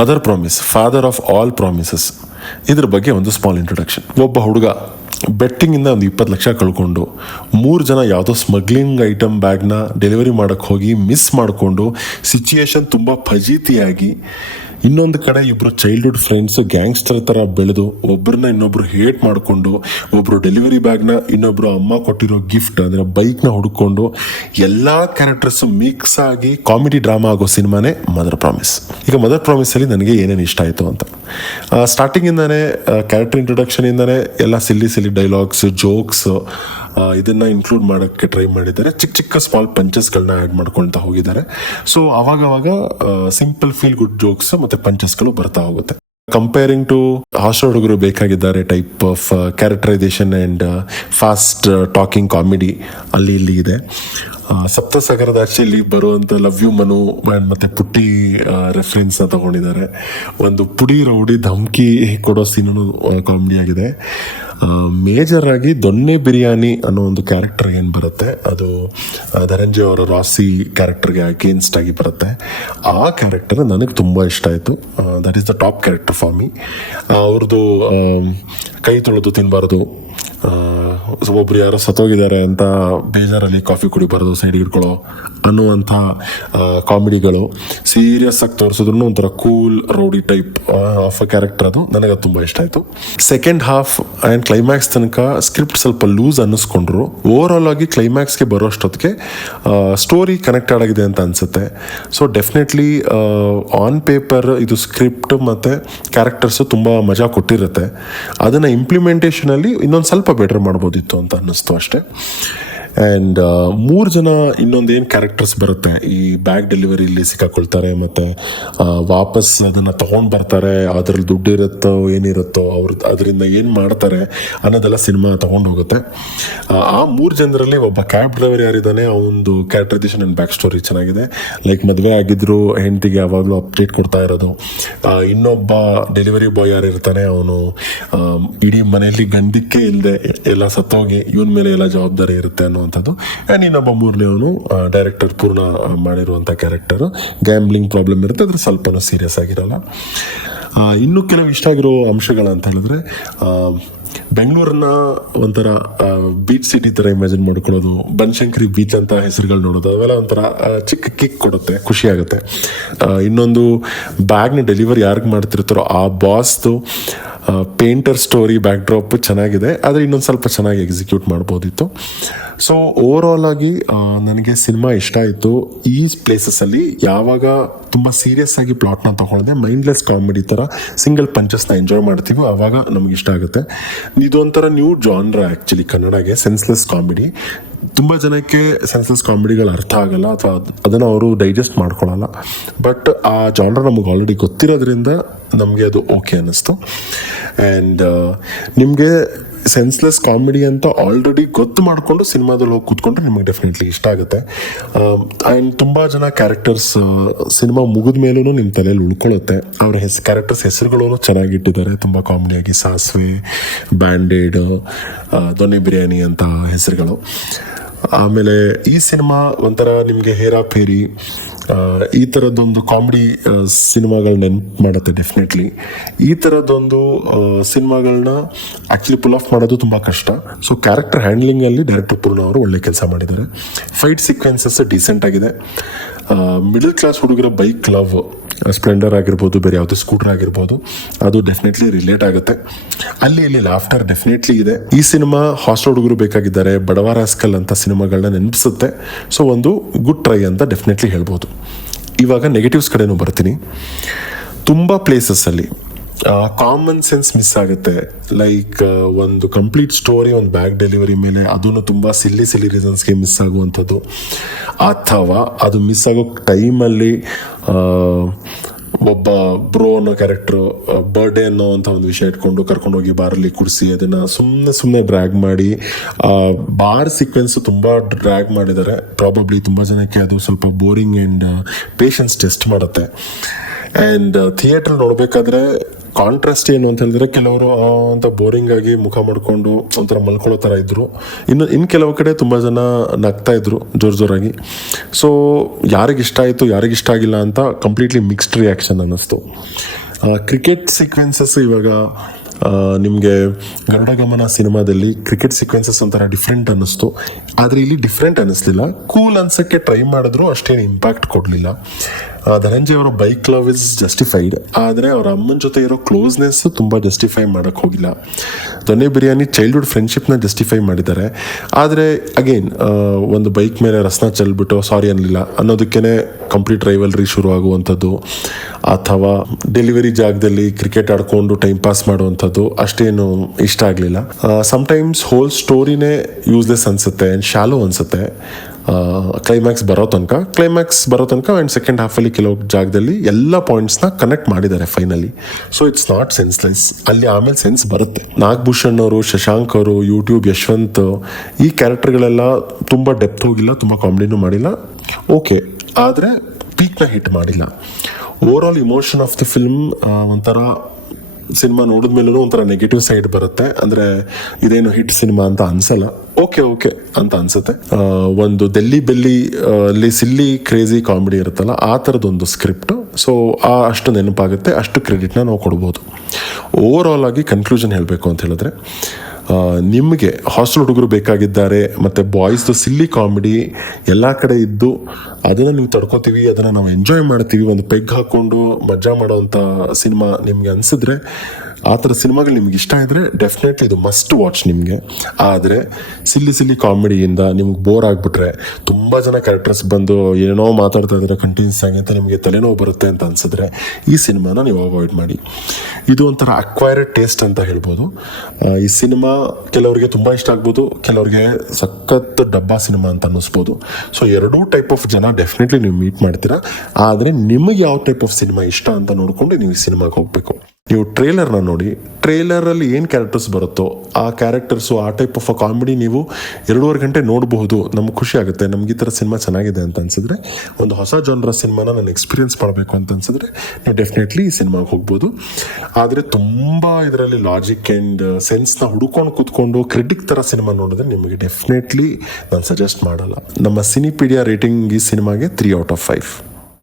Mother promise, father of all promises. ಇದ್ರ ಬಗ್ಗೆ ಒಂದು ಸ್ಮಾಲ್ ಇಂಟ್ರೊಡಕ್ಷನ್. ಒಬ್ಬ ಹುಡುಗ ಬೆಟ್ಟಿಂಗಿಂದ ಒಂದು 20 ಲಕ್ಷ ಕಳ್ಕೊಂಡು 3 ಜನ ಯಾವುದೋ ಸ್ಮಗ್ಲಿಂಗ್ ಐಟಮ್ ಬ್ಯಾಗ್ನ ಡೆಲಿವರಿ ಮಾಡೋಕ್ಕೆ ಹೋಗಿ ಮಿಸ್ ಮಾಡಿಕೊಂಡು ಸಿಚುಯೇಷನ್ ತುಂಬ ಫಜೀತಿಯಾಗಿ, ಇನ್ನೊಂದು ಕಡೆ ಇಬ್ಬರು ಚೈಲ್ಡ್ಹುಡ್ ಫ್ರೆಂಡ್ಸ್ ಗ್ಯಾಂಗ್ಸ್ಟರ್ ಥರ ಬೆಳೆದು ಒಬ್ಬರನ್ನ ಇನ್ನೊಬ್ರು ಹೇಟ್ ಮಾಡಿಕೊಂಡು, ಒಬ್ಬರು ಡೆಲಿವರಿ ಬ್ಯಾಗ್ನ ಇನ್ನೊಬ್ರು ಅಮ್ಮ ಕೊಟ್ಟಿರೋ ಗಿಫ್ಟ್ ಅಂದರೆ ಬೈಕ್ನ ಹುಡ್ಕೊಂಡು, ಎಲ್ಲ ಕ್ಯಾರೆಕ್ಟರ್ಸ್ ಮಿಕ್ಸ್ ಆಗಿ ಕಾಮಿಡಿ ಡ್ರಾಮಾ ಆಗೋ ಸಿನಿಮಾನೇ ಮದರ್ ಪ್ರಾಮಿಸ್. ಈಗ ಮದರ್ ಪ್ರಾಮಿಸಲ್ಲಿ ನನಗೆ ಏನೇನು ಇಷ್ಟ ಆಯಿತು ಅಂತ, ಸ್ಟಾರ್ಟಿಂಗಿಂದಾನೇ ಕ್ಯಾರೆಕ್ಟರ್ ಇಂಟ್ರೊಡಕ್ಷನಿಂದಾನೇ ಎಲ್ಲ ಸಿಲ್ಲಿ ಡೈಲಾಗ್ಸ್, ಜೋಕ್ಸ್ ಇದನ್ನು ಇನ್ಕ್ಲೂಡ್ ಮಾಡೋಕ್ಕೆ ಟ್ರೈ ಮಾಡಿದ್ದಾರೆ. ಚಿಕ್ಕ ಚಿಕ್ಕ ಸ್ಮಾಲ್ ಪಂಚಸ್ಗಳನ್ನ ಆ್ಯಡ್ ಮಾಡ್ಕೊಳ್ತಾ ಹೋಗಿದ್ದಾರೆ. ಸೊ ಅವಾಗವಾಗ ಸಿಂಪಲ್ ಫೀಲ್ ಗುಡ್ ಜೋಕ್ಸ್ ಮತ್ತು ಪಂಚಸ್ಗಳು ಬರ್ತಾ ಹೋಗುತ್ತೆ. Comparing to Hostel Hudugaru Bekagiddare type of characterisation and fast talking comedy ಅಲ್ಲಿ ಇಲ್ಲಿ ಇದೆ. ಸಪ್ತಸಾಗರದಾಚೆಯಲ್ಲಿ ಬರುವಂಥ ಲವ್ ಯು ಮನು ಮತ್ತು ಪುಟ್ಟಿ ರೆಫರೆನ್ಸ್ನ ತಗೊಂಡಿದ್ದಾರೆ. ಒಂದು ಪುಡಿ ರೌಡಿ ಧಮ್ಕಿ ಕೊಡೋ ಸೀನು ಕಾಮಿಡಿ ಆಗಿದೆ. ಮೇಜರ್ ಆಗಿ ದೊನ್ನೆ ಬಿರಿಯಾನಿ ಅನ್ನೋ ಒಂದು ಕ್ಯಾರೆಕ್ಟರ್ ಏನು ಬರುತ್ತೆ, ಅದು ಧನಂಜಯ್ ಅವರ ರಾಸಿ ಕ್ಯಾರೆಕ್ಟರ್ಗೆ ಅಗೇನ್ಸ್ಟ್ ಆಗಿ ಬರುತ್ತೆ. ಆ ಕ್ಯಾರೆಕ್ಟರ್ ನನಗೆ ತುಂಬ ಇಷ್ಟ ಆಯಿತು. That is the top character for me. ಅವ್ರದ್ದು ಕೈ ತೊಳೆದು ತಿನ್ನಬಾರ್ದು, ಒಬ್ರು ಯಾರೋ ಸತ್ತೋಗಿದ್ದಾರೆ ಅಂತ ಬೇಜಾರಲ್ಲಿ ಕಾಫಿ ಕುಡಿಬಾರ್ದು, ಸೈಡ್ ಇಟ್ಕೊಳ್ಳೋ ಅನ್ನುವಂಥ ಕಾಮಿಡಿಗಳು ಸೀರಿಯಸ್ ಆಗಿ ತೋರಿಸಿದ್ರು ಒಂಥರ cool rowdy type of a character. ಅದು ನನಗೆ ತುಂಬ ಇಷ್ಟ ಆಯಿತು. ಸೆಕೆಂಡ್ ಹಾಫ್ ಆ್ಯಂಡ್ ಕ್ಲೈಮ್ಯಾಕ್ಸ್ ತನಕ ಸ್ಕ್ರಿಪ್ಟ್ ಸ್ವಲ್ಪ ಲೂಸ್ ಅನ್ನಿಸ್ಕೊಂಡ್ರು. ಓವರ್ ಆಲ್ ಆಗಿ ಕ್ಲೈಮ್ಯಾಕ್ಸ್ಗೆ ಬರೋಷ್ಟೊತ್ತಿಗೆ ಸ್ಟೋರಿ ಕನೆಕ್ಟೆಡ್ ಆಗಿದೆ ಅಂತ ಅನಿಸುತ್ತೆ. ಸೊ ಡೆಫಿನೆಟ್ಲಿ ಆನ್ ಪೇಪರ್ ಇದು ಸ್ಕ್ರಿಪ್ಟ್ ಮತ್ತು ಕ್ಯಾರೆಕ್ಟರ್ಸು ತುಂಬ ಮಜಾ ಕೊಟ್ಟಿರುತ್ತೆ. ಅದನ್ನು ಇಂಪ್ಲಿಮೆಂಟೇಷನಲ್ಲಿ ಇನ್ನೊಂದು ಸ್ವಲ್ಪ ಬೆಟರ್ ಮಾಡ್ಬೋದಿತ್ತು ಅಂತ ಅನ್ನಿಸ್ತು ಅಷ್ಟೇ. ಆ್ಯಂಡ್ 3 ಜನ ಇನ್ನೊಂದೇನು ಕ್ಯಾರೆಕ್ಟರ್ಸ್ ಬರುತ್ತೆ, ಈ ಬ್ಯಾಗ್ ಡೆಲಿವರಿಲಿ ಸಿಕ್ಕಾಕೊಳ್ತಾರೆ ಮತ್ತು ವಾಪಸ್ ಅದನ್ನು ತೊಗೊಂಡು ಬರ್ತಾರೆ. ಅದರಲ್ಲಿ ದುಡ್ಡು ಇರುತ್ತೋ ಏನಿರುತ್ತೋ ಅವ್ರು ಅದರಿಂದ ಏನು ಮಾಡ್ತಾರೆ ಅನ್ನೋದೆಲ್ಲ ಸಿನಿಮಾ ತೊಗೊಂಡು ಹೋಗುತ್ತೆ. ಆ 3 ಜನರಲ್ಲಿ ಒಬ್ಬ ಕ್ಯಾಬ್ ಡ್ರೈವರ್ ಯಾರಿದ್ದಾನೆ, ಅವನದು ಕ್ಯಾರೆಕ್ಟರೈಸೇಷನ್ ಆ್ಯಂಡ್ ಬ್ಯಾಕ್ ಸ್ಟೋರಿ ಚೆನ್ನಾಗಿದೆ. ಲೈಕ್ ಮದುವೆ ಆಗಿದ್ರು ಹೆಂಡತಿಗೆ ಯಾವಾಗಲೂ ಅಪ್ಡೇಟ್ ಕೊಡ್ತಾ ಇರೋದು. ಇನ್ನೊಬ್ಬ ಡೆಲಿವರಿ ಬಾಯ್ ಯಾರು ಇರ್ತಾನೆ, ಅವನು ಇಡೀ ಮನೆಯಲ್ಲಿ ಗಂಡಕ್ಕೆ ಇಲ್ಲದೆ ಎಲ್ಲ ಸತ್ತೋಗಿ ಇವನ ಮೇಲೆ ಎಲ್ಲ ಜವಾಬ್ದಾರಿ ಇರುತ್ತೆ ಅನ್ನುವಂಥದ್ದು. ಆ್ಯಂಡ್ ಇನ್ನೊಬ್ಬ 3ನೇವನು ಡೈರೆಕ್ಟರ್ ಪೂರ್ಣ ಮಾಡಿರುವಂಥ ಕ್ಯಾರೆಕ್ಟರ್. ಗ್ಯಾಮ್ಲಿಂಗ್ ಪ್ರಾಬ್ಲಮ್ ಇರುತ್ತೆ, ಅದ್ರ ಸ್ವಲ್ಪನೂ ಸೀರಿಯಸ್ ಆಗಿರಲ್ಲ. ಇನ್ನೂ ಕೆಲವು ಇಷ್ಟ ಆಗಿರೋ ಅಂಶಗಳಂತ ಹೇಳಿದ್ರೆ, ಬೆಂಗಳೂರನ್ನ ಒಂಥರ ಬೀಚ್ ಸಿಟಿ ಥರ ಇಮ್ಯಾಜಿನ್ ಮಾಡ್ಕೊಳ್ಳೋದು, ಬನಶಂಕರಿ ಬೀಚ್ ಅಂತ ಹೆಸರುಗಳು ನೋಡೋದು, ಅವೆಲ್ಲ ಒಂಥರ ಚಿಕ್ಕ ಕಿಕ್ ಕೊಡುತ್ತೆ, ಖುಷಿ ಆಗುತ್ತೆ. ಇನ್ನೊಂದು ಬ್ಯಾಗ್ನ ಡೆಲಿವರಿ ಯಾರಿಗೆ ಮಾಡ್ತಿರ್ತಾರೋ ಆ ಬಾಸ್ದು ಪೇಂಟರ್ ಸ್ಟೋರಿ ಬ್ಯಾಕ್ ಡ್ರಾಪ್ ಚೆನ್ನಾಗಿದೆ, ಆದರೆ ಇನ್ನೊಂದು ಸ್ವಲ್ಪ ಚೆನ್ನಾಗಿ ಎಕ್ಸಿಕ್ಯೂಟ್ ಮಾಡ್ಬೋದಿತ್ತು. ಸೊ ಓವರ್ ಆಲ್ ಆಗಿ ನನಗೆ ಸಿನಿಮಾ ಇಷ್ಟ ಆಯಿತು. ಈ ಪ್ಲೇಸಸ್ಸಲ್ಲಿ ಯಾವಾಗ ತುಂಬ ಸೀರಿಯಸ್ ಆಗಿ ಪ್ಲಾಟ್ನ ತೊಗೊಳ್ಳದೆ ಮೈಂಡ್ಲೆಸ್ ಕಾಮಿಡಿ ಥರ ಸಿಂಗಲ್ ಪಂಚಸ್ನ ಎಂಜಾಯ್ ಮಾಡ್ತೀವೋ ಆವಾಗ ನಮ್ಗೆ ಇಷ್ಟ ಆಗುತ್ತೆ. ಇದೊಂಥರ ನ್ಯೂ ಜಾನ್ರ ಆ್ಯಕ್ಚುಲಿ ಕನ್ನಡಗೆ, ಸೆನ್ಸ್ಲೆಸ್ ಕಾಮಿಡಿ. ತುಂಬ ಜನಕ್ಕೆ ಸೆನ್ಸ್ಲೆಸ್ ಕಾಮಿಡಿಗಳು ಅರ್ಥ ಆಗಲ್ಲ ಅಥವಾ ಅದನ್ನು ಅವರು ಡೈಜೆಸ್ಟ್ ಮಾಡ್ಕೊಳ್ಳಲ್ಲ. ಬಟ್ ಆ ಜಾನ್ರ ನಮಗೆ ಆಲ್ರೆಡಿ ಗೊತ್ತಿರೋದ್ರಿಂದ ನಮಗೆ ಅದು ಓಕೆ ಅನ್ನಿಸ್ತು. ಆ್ಯಂಡ್ ನಿಮಗೆ ಸೆನ್ಸ್ಲೆಸ್ ಕಾಮಿಡಿ ಅಂತ ಆಲ್ರೆಡಿ ಗೊತ್ತು ಮಾಡಿಕೊಂಡು ಸಿನಿಮಾದಲ್ಲಿ ಹೋಗಿ ಕೂತ್ಕೊಂಡ್ರೆ ನಿಮಗೆ ಡೆಫಿನೆಟ್ಲಿ ಇಷ್ಟ ಆಗುತ್ತೆ. ಆ್ಯಂಡ್ ತುಂಬ ಜನ ಕ್ಯಾರೆಕ್ಟರ್ಸ್ ಸಿನಿಮಾ ಮುಗಿದ ಮೇಲೂ ನಿಮ್ಮ ತಲೆಯಲ್ಲಿ ಉಳ್ಕೊಳ್ಳುತ್ತೆ. ಅವರ ಕ್ಯಾರೆಕ್ಟರ್ಸ್ ಹೆಸರುಗಳೂ ಚೆನ್ನಾಗಿಟ್ಟಿದ್ದಾರೆ, ತುಂಬ ಕಾಮಿಡಿಯಾಗಿ. ಸಾಸಿವೆ, ಬ್ಯಾಂಡೇಡ್, ದೊನ್ನೆ ಬಿರಿಯಾನಿ ಅಂತ ಹೆಸರುಗಳು. ಆಮೇಲೆ ಈ ಸಿನಿಮಾ ಒಂಥರ ನಿಮಗೆ ಹೇರಾಫೇರಿ ಈ ಥರದ್ದೊಂದು ಕಾಮಿಡಿ ಸಿನಿಮಾಗಳು ನೆನಪು ಮಾಡುತ್ತೆ ಡೆಫಿನೆಟ್ಲಿ. ಈ ಥರದ್ದೊಂದು ಸಿನಿಮಾಗಳನ್ನ ಆ್ಯಕ್ಚುಲಿ ಪುಲ್ ಆಫ್ ಮಾಡೋದು ತುಂಬ ಕಷ್ಟ. ಸೊ ಕ್ಯಾರೆಕ್ಟರ್ ಹ್ಯಾಂಡ್ಲಿಂಗಲ್ಲಿ ಡೈರೆಕ್ಟರ್ ಪೂರ್ಣ ಅವರು ಒಳ್ಳೆ ಕೆಲಸ ಮಾಡಿದ್ದಾರೆ. ಫೈಟ್ ಸೀಕ್ವೆನ್ಸಸ್ ಡೀಸೆಂಟ್ ಆಗಿದೆ. ಮಿಡಲ್ ಕ್ಲಾಸ್ ಹುಡುಗರ ಬೈಕ್ ಲವ್, ಸ್ಪ್ಲೆಂಡರ್ ಆಗಿರ್ಬೋದು, ಬೇರೆ ಯಾವುದೇ ಸ್ಕೂಟರ್ ಆಗಿರ್ಬೋದು, ಅದು ಡೆಫಿನೆಟ್ಲಿ ರಿಲೇಟ್ ಆಗುತ್ತೆ. ಅಲ್ಲಿ ಇಲ್ಲಿ ಲಾಫ್ಟರ್ ಡೆಫಿನೆಟ್ಲಿ ಇದೆ. ಈ ಸಿನಿಮಾ ಹಾಸ್ಟೆಲ್ ಹುಡುಗರು ಬೇಕಾಗಿದ್ದಾರೆ, ಬಡವ ರಾಸ್ಕಲ್ ಅಂತ ಸಿನಿಮಾಗಳನ್ನ ನೆನಪಿಸುತ್ತೆ. ಸೊ ಒಂದು ಗುಡ್ ಟ್ರೈ ಅಂತ ಡೆಫಿನೆಟ್ಲಿ ಹೇಳ್ಬೋದು. ಇವಾಗ ನೆಗೆಟಿವ್ಸ್ ಕಡೆನೂ ಬರ್ತೀನಿ. ತುಂಬ ಪ್ಲೇಸಸ್ಸಲ್ಲಿ ಕಾಮನ್ ಸೆನ್ಸ್ ಮಿಸ್ ಆಗುತ್ತೆ. ಲೈಕ್ ಒಂದು ಕಂಪ್ಲೀಟ್ ಸ್ಟೋರಿ ಒಂದು ಬ್ಯಾಗ್ ಡೆಲಿವರಿ ಮೇಲೆ ಅದನ್ನು ತುಂಬ ಸಿಲ್ಲಿ ರೀಸನ್ಸ್ಗೆ ಮಿಸ್ ಆಗುವಂಥದ್ದು, ಅಥವಾ ಅದು ಮಿಸ್ ಆಗೋ ಟೈಮಲ್ಲಿ ಒಬ್ಬ ಬ್ರೋ ಅನ್ನೋ ಕ್ಯಾರೆಕ್ಟ್ರು ಬರ್ಡೇ ಅನ್ನೋ ಅಂತ ಒಂದು ವಿಷಯ ಇಟ್ಕೊಂಡು ಕರ್ಕೊಂಡೋಗಿ ಬಾರಲ್ಲಿ ಕುಡಿಸಿ ಅದನ್ನು ಸುಮ್ಮನೆ ಡ್ರ್ಯಾಗ್ ಮಾಡಿ, ಬಾರ್ ಸೀಕ್ವೆನ್ಸ್ ತುಂಬ ಡ್ರ್ಯಾಗ್ ಮಾಡಿದ್ದಾರೆ. ಪ್ರಾಬಬ್ಲಿ ತುಂಬ ಜನಕ್ಕೆ ಅದು ಸ್ವಲ್ಪ ಬೋರಿಂಗ್ ಆ್ಯಂಡ್ ಪೇಷನ್ಸ್ ಟೆಸ್ಟ್ ಮಾಡುತ್ತೆ. ಆ್ಯಂಡ್ ಥಿಯೇಟ್ರ್ ನೋಡಬೇಕಾದ್ರೆ ಕಾಂಟ್ರಾಸ್ಟ್ ಏನು ಅಂತ ಹೇಳಿದ್ರೆ ಕೆಲವರು ಅಂತ ಬೋರಿಂಗ್ ಆಗಿ ಮುಖ ಮಾಡ್ಕೊಂಡು ಒಂಥರ ಮಲ್ಕೊಳ್ಳೋ ಥರ ಇದ್ರು. ಇನ್ನು ಕೆಲವು ಕಡೆ ತುಂಬ ಜನ ನಗ್ತಾ ಇದ್ರು ಜೋರಾಗಿ. ಸೊ ಯಾರಿಗಿಷ್ಟ ಆಯಿತು ಯಾರಿಗಿಷ್ಟ ಆಗಿಲ್ಲ ಅಂತ ಕಂಪ್ಲೀಟ್ಲಿ ಮಿಕ್ಸ್ಡ್ ರಿಯಾಕ್ಷನ್ ಅನ್ನಿಸ್ತು. ಕ್ರಿಕೆಟ್ ಸೀಕ್ವೆನ್ಸಸ್ ಇವಾಗ ನಿಮಗೆ ಗರುಡ ಗಮನ ಸಿನಿಮಾದಲ್ಲಿ ಕ್ರಿಕೆಟ್ ಸೀಕ್ವೆನ್ಸಸ್ ಒಂಥರ ಡಿಫ್ರೆಂಟ್ ಅನ್ನಿಸ್ತು. ಆದರೆ ಇಲ್ಲಿ ಡಿಫ್ರೆಂಟ್ ಅನ್ನಿಸ್ಲಿಲ್ಲ. ಕೂಲ್ ಅನ್ಸೋಕ್ಕೆ ಟ್ರೈ ಮಾಡಿದ್ರು ಅಷ್ಟೇನು ಇಂಪ್ಯಾಕ್ಟ್ ಕೊಡಲಿಲ್ಲ. ಧನಂಜಯ್ ಅವರ ಬೈಕ್ ಲವ್ ಇಸ್ ಜಸ್ಟಿಫೈಡ್, ಆದರೆ ಅವರ ಅಮ್ಮನ ಜೊತೆ ಇರೋ ಕ್ಲೋಸ್ನೆಸ್ ತುಂಬ ಜಸ್ಟಿಫೈ ಮಾಡೋಕ್ಕೆ ಹೋಗಿಲ್ಲ. ದೊನ್ನೆ ಬಿರಿಯಾನಿ ಚೈಲ್ಡ್ಹುಡ್ ಫ್ರೆಂಡ್ಶಿಪ್ನ ಜಸ್ಟಿಫೈ ಮಾಡಿದ್ದಾರೆ. ಆದರೆ ಅಗೇನ್ ಒಂದು ಬೈಕ್ ಮೇಲೆ ರಸ್ನ ಚೆಲ್ಬಿಟ್ಟು ಸಾರಿ ಅನ್ನಲಿಲ್ಲ ಅನ್ನೋದಕ್ಕೇ ಕಂಪ್ಲೀಟ್ ರೈವಲ್ರಿ ಶುರು ಆಗುವಂಥದ್ದು, ಅಥವಾ ಡೆಲಿವರಿ ಜಾಗದಲ್ಲಿ ಕ್ರಿಕೆಟ್ ಆಡ್ಕೊಂಡು ಟೈಮ್ ಪಾಸ್ ಮಾಡುವಂಥದ್ದು ಅಷ್ಟೇನು ಇಷ್ಟ ಆಗಲಿಲ್ಲ. ಸಮ್ಟೈಮ್ಸ್ ಹೋಲ್ ಸ್ಟೋರಿನೇ ಯೂಸ್ಲೆಸ್ ಅನಿಸುತ್ತೆ ಆ್ಯಂಡ್ ಶಾಲೋ ಅನಿಸುತ್ತೆ ಕ್ಲೈಮ್ಯಾಕ್ಸ್ ಬರೋ ತನಕ ಆ್ಯಂಡ್ ಸೆಕೆಂಡ್ ಹಾಫಲ್ಲಿ ಕೆಲವು ಜಾಗದಲ್ಲಿ ಎಲ್ಲ ಪಾಯಿಂಟ್ಸ್ನ ಕನೆಕ್ಟ್ ಮಾಡಿದ್ದಾರೆ finally. So it's not senseless. ಅಲ್ಲಿ ಆಮೇಲೆ ಸೆನ್ಸ್ ಬರುತ್ತೆ. ನಾಗಭೂಷಣ್ ಅವರು, ಶಶಾಂಕ್ ಅವರು, ಯೂಟ್ಯೂಬ್ ಯಶವಂತ್, ಈ ಕ್ಯಾರೆಕ್ಟರ್ಗಳೆಲ್ಲ ತುಂಬ ಡೆಪ್ತ್ ಹೋಗಿಲ್ಲ, ತುಂಬ ಕಾಮಿಡಿನೂ ಮಾಡಿಲ್ಲ. ಓಕೆ, ಆದರೆ ಪೀಕ್ನ ಹಿಟ್ ಮಾಡಿಲ್ಲ. Over all emotion of the film ಒಂಥರ ಸಿನಿಮಾ ನೋಡಿದ್ಮೇಲೂ ಒಂಥರ ನೆಗೆಟಿವ್ ಸೈಡ್ ಬರುತ್ತೆ. ಅಂದರೆ ಇದೇನು ಹಿಟ್ ಸಿನಿಮಾ ಅಂತ ಅನ್ಸಲ್ಲ, ಓಕೆ ಅಂತ ಅನ್ಸುತ್ತೆ. ಒಂದು ದೆಲ್ಲಿ ಬೆಲ್ಲಿ ಅಲ್ಲಿ ಸಿಲ್ಲಿ ಕ್ರೇಜಿ ಕಾಮಿಡಿ ಇರುತ್ತಲ್ಲ, ಆ ಥರದೊಂದು ಸ್ಕ್ರಿಪ್ಟ್. ಸೊ ಅಷ್ಟು ನೆನಪಾಗುತ್ತೆ, ಅಷ್ಟು ಕ್ರೆಡಿಟ್ನ ನಾವು ಕೊಡ್ಬೋದು. ಓವರ್ ಆಲ್ ಆಗಿ ಕನ್ಕ್ಲೂಷನ್ ಹೇಳಬೇಕು ಅಂತ ಹೇಳಿದ್ರೆ, ನಿಮಗೆ ಹಾಸ್ಟೆಲ್ ಹುಡುಗರು ಬೇಕಾಗಿದ್ದಾರೆ ಮತ್ತು ಬಾಯ್ಸ್ದು ಸಿಲ್ಲಿ ಕಾಮಿಡಿ ಎಲ್ಲ ಕಡೆ ಇದ್ದು ಅದನ್ನು ನೀವು ತಡ್ಕೋತೀವಿ, ಅದನ್ನು ನಾವು ಎಂಜಾಯ್ ಮಾಡ್ತೀವಿ, ಒಂದು ಪೆಗ್ ಹಾಕ್ಕೊಂಡು ಮಜಾ ಮಾಡೋವಂಥ ಸಿನಿಮಾ ನಿಮಗೆ ಅನಿಸಿದ್ರೆ, ಆ ಥರ ಸಿನಿಮಾಗಳು ನಿಮ್ಗೆ ಇಷ್ಟ ಇದ್ದರೆ ಡೆಫಿನೆಟ್ಲಿ ಇದು ಮಸ್ಟ್ ವಾಚ್ ನಿಮಗೆ. ಆದರೆ ಸಿಲ್ಲಿ ಕಾಮಿಡಿಯಿಂದ ನಿಮ್ಗೆ ಬೋರ್ ಆಗಿಬಿಟ್ರೆ, ತುಂಬ ಜನ ಕ್ಯಾರೆಕ್ಟರ್ಸ್ ಬಂದು ಏನೋ ಮಾತಾಡ್ತಾ ಇದ್ದಾರೆ ಕಂಟಿನ್ಯೂಸ್ ಆಗಿ ಅಂತ ನಿಮಗೆ ತಲೆನೋವು ಬರುತ್ತೆ ಅಂತ ಅನಿಸಿದ್ರೆ ಈ ಸಿನಿಮಾನ ನೀವು ಅವಾಯ್ಡ್ ಮಾಡಿ. ಇದು ಒಂಥರ ಅಕ್ವೈರ್ಡ್ ಟೇಸ್ಟ್ ಅಂತ ಹೇಳ್ಬೋದು. ಈ ಸಿನಿಮಾ ಕೆಲವರಿಗೆ ತುಂಬ ಇಷ್ಟ ಆಗ್ಬೋದು, ಕೆಲವರಿಗೆ ಸಖತ್ ಡಬ್ಬಾ ಸಿನಿಮಾ ಅಂತ ಅನ್ನಿಸ್ಬೋದು. ಸೊ ಎರಡೂ ಟೈಪ್ ಆಫ್ ಜನ ಡೆಫಿನೆಟ್ಲಿ ನೀವು ಮೀಟ್ ಮಾಡ್ತೀರಾ. ಆದರೆ ನಿಮಗೆ ಯಾವ ಟೈಪ್ ಆಫ್ ಸಿನಿಮಾ ಇಷ್ಟ ಅಂತ ನೋಡಿಕೊಂಡು ನೀವು ಈ ಸಿನಿಮಾಗೆ ಹೋಗಬೇಕು. ನೀವು ಟ್ರೇಲರ್ನ ನೋಡಿ, ಟ್ರೇಲರಲ್ಲಿ ಏನು ಕ್ಯಾರೆಕ್ಟರ್ಸ್ ಬರುತ್ತೋ ಆ ಕ್ಯಾರೆಕ್ಟರ್ಸು, ಆ ಟೈಪ್ ಆಫ್ ಕಾಮಿಡಿ ನೀವು 2.5 ಗಂಟೆ ನೋಡಬಹುದು. ನಮ್ಗೆ ಖುಷಿ ಆಗುತ್ತೆ. ನಮ್ಗೆ ಈ ಥರ ಸಿನಿಮಾ ಚೆನ್ನಾಗಿದೆ ಅಂತ ಅನ್ಸಿದ್ರೆ, ಒಂದು ಹೊಸ ಜಾನ್ರ ಸಿನಿಮಾನ ನಾನು ಎಕ್ಸ್ಪೀರಿಯನ್ಸ್ ಮಾಡಬೇಕು ಅಂತ ಅನ್ಸಿದ್ರೆ ನೀವು ಡೆಫಿನೆಟ್ಲಿ ಈ ಸಿನಿಮಾಗೆ ಹೋಗ್ಬೋದು. ಆದರೆ ತುಂಬ ಇದರಲ್ಲಿ ಲಾಜಿಕ್ ಆ್ಯಂಡ್ ಸೆನ್ಸ್ನ ಹುಡುಕೊಂಡು ಕೂತ್ಕೊಂಡು ಕ್ರಿಟಿಕ್ ಥರ ಸಿನಿಮಾ ನೋಡಿದ್ರೆ ನಿಮಗೆ ಡೆಫಿನೆಟ್ಲಿ ನಾನು ಸಜೆಸ್ಟ್ ಮಾಡಲ್ಲ. ನಮ್ಮ ಸಿನಿಪೀಡಿಯಾ ರೇಟಿಂಗ್ ಈ ಸಿನಿಮಾಗೆ 3 out of 5.